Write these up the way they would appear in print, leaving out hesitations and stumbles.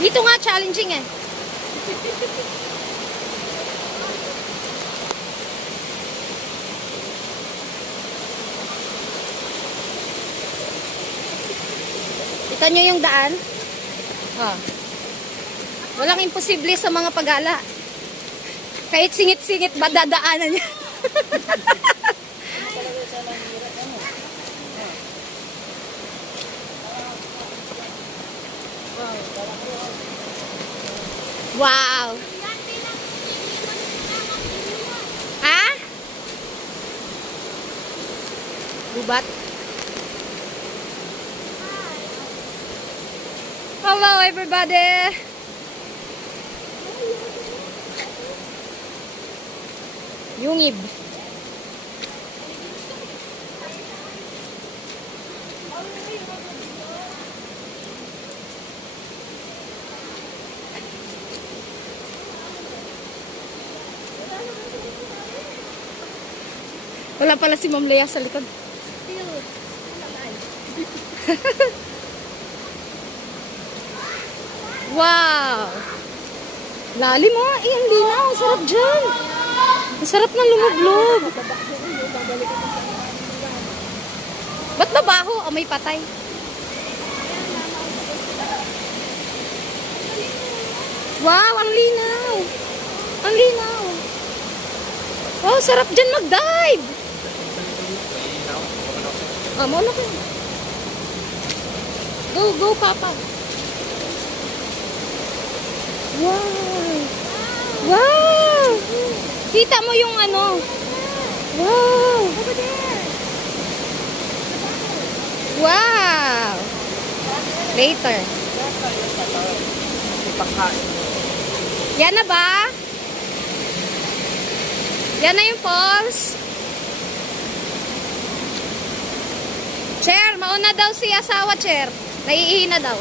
Dito nga, challenging eh. Kita nyo yung daan? Oh. Walang imposible sa mga pagala. Kahit singit-singit ba dadaanan niya? Wow! Ha? Gubat? Hello everybody! Yungib. Wala pala si Ma'am Lea sa likod. Wow! Lalim mo. Eh, ang linaw. Ang sarap dyan. Ang sarap ng lumublob. Ba't babaho? O may patay. Wow! Ang linaw. Ang linaw. Wow! Sarap dyan mag-dive. Ah, muna ko. Go, go, Papa. Wow! Wow! Kita mo yung ano? Wow! Wow! Later. Yan na ba? Yan na yung falls. Cher, mauna daw si asawa, Cher. Naiihi na daw.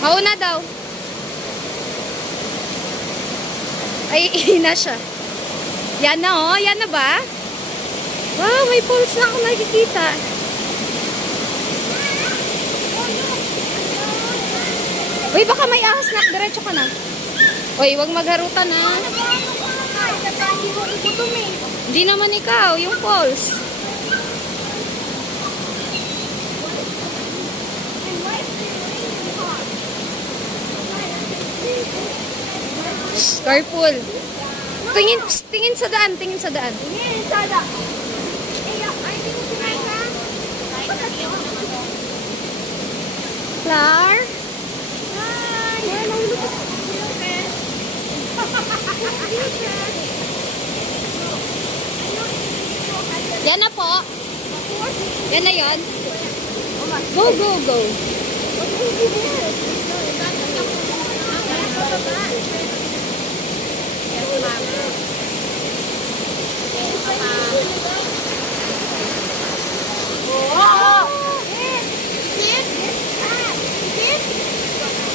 Mauna daw. Ay, ihi na siya. Yan na, oh. Yan na ba? Wow, may falls na ako nakikita. Uy, baka may ahas na. Diretso ka na. Uy, wag magharutan, ha. Hindi naman ikaw, yung falls. Careful. Tingin, tingin sa daan, tingin sa daan. Tingin sa daan. Clar? Yan na po. Yan na yun. Go, go, go.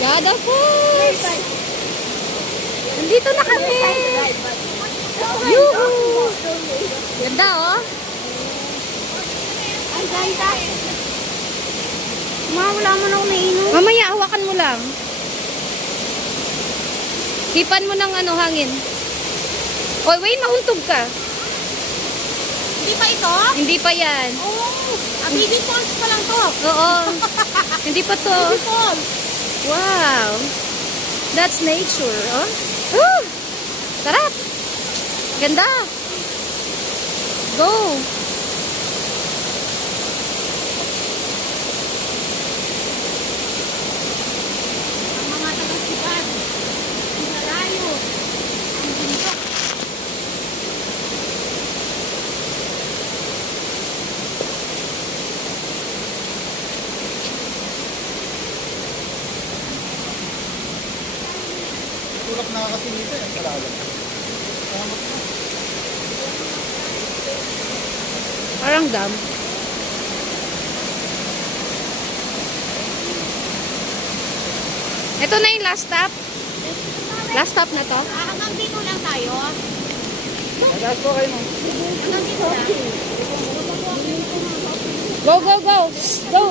Gada Falls! Nandito na kami! Yuhu! Ganda, oh! Ang ganda! Wala mo na ako nainom. Mamaya, hawakan mo lang. Hipan mo ng ano, hangin. Oy, wait, mahuntog ka. Hindi pa ito? Hindi pa yan. Oh, Baby Falls pa lang to. Oo. Hindi pa to. Baby Falls. Wow. That's nature, oh. Woo! Sarap. Ganda. Go. Ang mga taga-sipan. Ang malayo. Ang bundok. Tulak na kasi nito yung kalalang. Parang dam. Ito na yung last stop. Last stop na to. Hanggang dito lang tayo. Nagaas po kayo. Hanggang dito lang. Go, go, go. Go.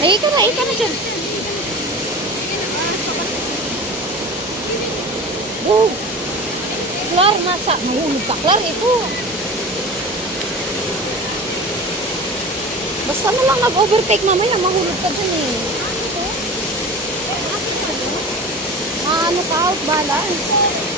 Ay, ika na dyan. Oh, Clar, nasa. Mahulog ka, Clar, ito. Basta na lang nag-overtake mamaya, mahulog ka dyan eh. Ano ka, out balance.